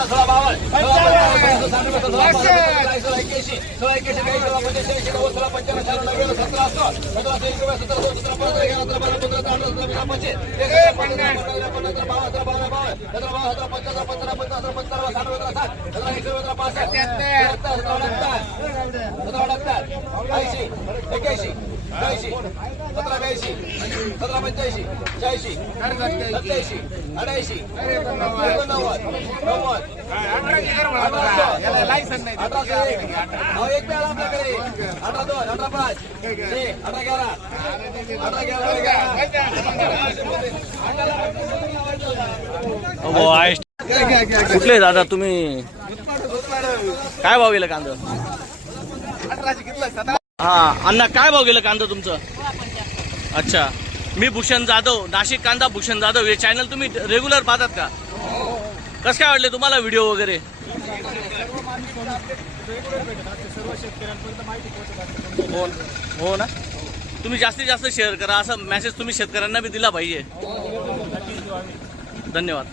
पंचावन्न सोळा बावन्न सोळा पंचावन्न पंचावन्न एक्क्याऐंशी सोळा एक्क्याऐंशी बेऐंशी सोळा पंच्याऐंशी ऐंशी नव्वद सोळा पंच्याण्णव शहाण्णव नव्याण्णव सतरा असतो सतरा असतो एकशे वीस, सतरा दोन सतरा पाच सतरा सतरा बारा पंधरा अठरा सतरा वीस, पंचवीस एकशे पन्नास पन्नास पन्नास सतरा बावन्न सतरा बावन्न बावन्न सतरा बावन्न सतरा पंचावन्न पंधरा पंधरा सतरा पंचावन्न साठ सतरा एकशे सतरा पासष्ट सत्तर सतरा अठ्याहत्तर ऐंशी एक्क्याऐंशी ब्याऐंशी सतरा ब्याऐंशी सतरा पंच्याऐंशी शहाऐंशी सत्याऐंशी अठ्याऐंशी एकोणनव्वद नव्वद अठराशे एक एक मिळाला आपल्याकडे अठरा दोन अठरा पाच अठरा ग्यारा अठरा ग्यारा कुठले दादा तुम्ही? काय भाव गेलं कांदा? हा अण्णा काय भाव गेलं कांदा तुमचं? अच्छा. मी भूषण जाधव नाशिक कांदा भूषण जाधव. हे चॅनल तुम्ही रेग्युलर पाहतात का? कसं काय वाटले तुम्हाला व्हिडिओ वगैरे? हो हो ना? तुम्ही जास्तीत जास्त शेअर करा. असं मेसेज तुम्ही शेतकऱ्यांना बी दिला पाहिजे. धन्यवाद.